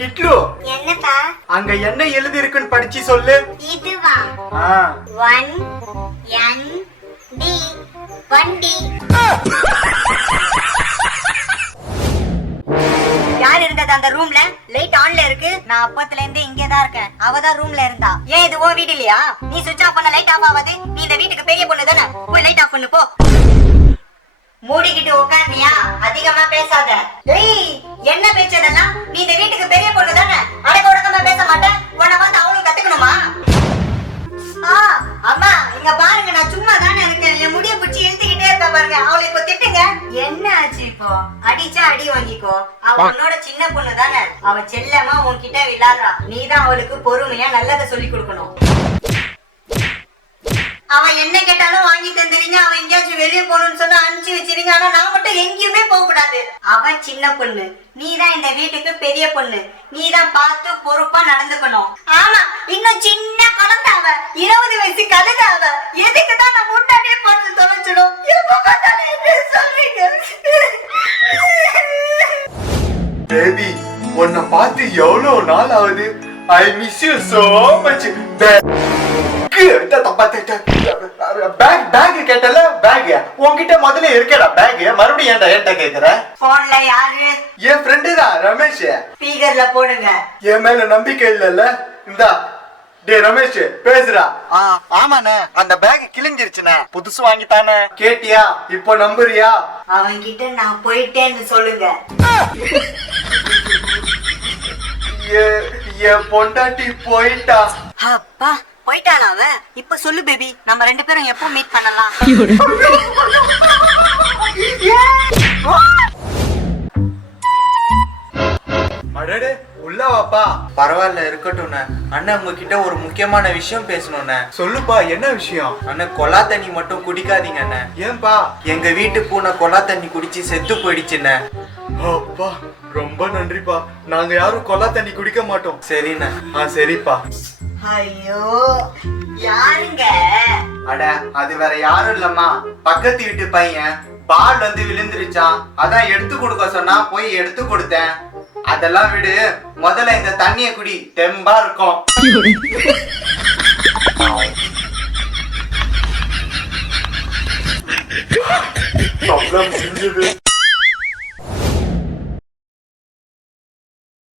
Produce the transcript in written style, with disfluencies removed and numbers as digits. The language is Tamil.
கிட்லு என்னப்பா? அங்க என்ன எழுதி இருக்குன்னு படிச்சு சொல்லு. இதுவா? 1 N D வண்டி. யார் இருந்தது அந்த ரூம்ல? லைட் ஆன்ல இருக்கு. நான் அப்பத்துல இருந்து இங்கே தான் இருக்கேன். அவ தான் ரூம்ல இருந்தா. ஏன் இது உன் வீடு இல்லையா? நீ சுவிட்ச் ஆஃப் பண்ண லைட் ஆஃப் ஆகாது. நீ இந்த வீட்டுக்கு பெரிய பொண்ணு தானே, போய் லைட் ஆஃப் பண்ணு போ. மூடிக்கிட்டு உட்கார்ந்தியா? அதிகமா பேசாத. ஏய், என்ன பேச்சதெல்லாம்? நீ இந்த வீட்டுக்கு பெரிய பொண்ணு தானே, அடக்க ஒடுக்கமா பேச மாட்டேன். உன்னை பார்த்து அவளும் கத்துக்கணுமா? அம்மா இங்க பாருங்க, நான் சும்மா தானே இருக்கேன். என் முடிய பிடிச்சி இழுத்துக்கிட்டே இருக்க பாருங்க. அவளை இப்ப திட்டுங்க. என்ன ஆச்சு இப்போ? அடிச்சா அடி வாங்கிக்கோ. அவ உன்னோட சின்ன பொண்ணு தானே, அவ செல்லமா உன்கிட்ட விளையாடுறா. நீதான் அவளுக்கு பொறுமையா நல்லதை சொல்லி கொடுக்கணும். அவ என்ன கேட்டாலும் வாங்கி தந்துறீங்க. அவ எங்கேயாச்சும் வெளியே போகணும்னு சொன்னா அனுப்பிச்சு வச்சிருங்க. ஆனா நான் மட்டும் எங்கேயுமே போக கூடாது. அவ சின்ன பொண்ணு, நீதான் இந்த வீட்டுக்கு பெரிய பொண்ணு. நீதான் பார்த்து பொறுப்பா நடந்துக்கணும். ஆமா, இன்னும் சின்ன குழந்தை அவ. 20 வயசு கழுத அவ. எதுக்கு தான் நான் முன்னாடியே பொண்ணு தொலைச்சிடும்? சொல்றீங்க பேபி, உன்னை பார்த்து எவ்வளவு நாள் ஆகுது. I miss you so much. Bag கேட்டல, பேக் உன்கிட்ட முதல்ல இருக்கேடா. பேக் மறுபடியும் ஏன்டா என்கிட்ட கேக்குற? போன்ல யாரு? என் ஃப்ரெண்டு தான், ரமேஷ். ஸ்பீக்கர்ல போடுங்க. என் மேல நம்பிக்கை இல்லல்ல? இந்தா டே ரமேஷ், பேசுறா. ஆமாண்ணே, அந்த பேக் கிழிஞ்சிருச்சுண்ணே, புதுசு வாங்கித்தானே. கேட்டியா? இப்போ நம்புறியா? அவன்கிட்ட நான் போயிட்டேன்னு சொல்லுங்க. என் பொண்டாட்டி போயிட்டா. அப்பா, போயிட்டானா அவன்? இப்ப சொல்லு பேபி, நம்ம 2 பேரும் எப்போ மீட் பண்ணலாம்? அடடே, உள்ள வாப்பா. பரவாயில்ல, இருக்கட்டும். அண்ணன் உங்ககிட்ட ஒரு முக்கியமான விஷயம் பேசணும்ண்ணே. சொல்லுப்பா, என்ன விஷயம்? அண்ணன், கொலா தண்ணி மட்டும் குடிக்காதீங்க அண்ணன். ஏன்பா? எங்க வீட்டு பூனை கொலா தண்ணி குடிச்சு செத்து போயிடுச்சுண்ணே. அப்பா, ரொம்ப நன்றிப்பா. நாங்க யாரும் கொலா தண்ணி குடிக்க மாட்டோம். சரிண்ணே. சரிப்பா. ஐயோ, யாருங்க? அட, அது வேற யாரும் இல்லம்மா, பக்கத்து வீட்டு பையன். பால் வந்து விழுந்துருச்சான், அதான் எடுத்து கொடுக்க சொன்னா போய் எடுத்து கொடுத்தேன். அதெல்லாம் விடு, முதல்ல இந்த தண்ணிய குடி, தெம்பா இருக்கும்.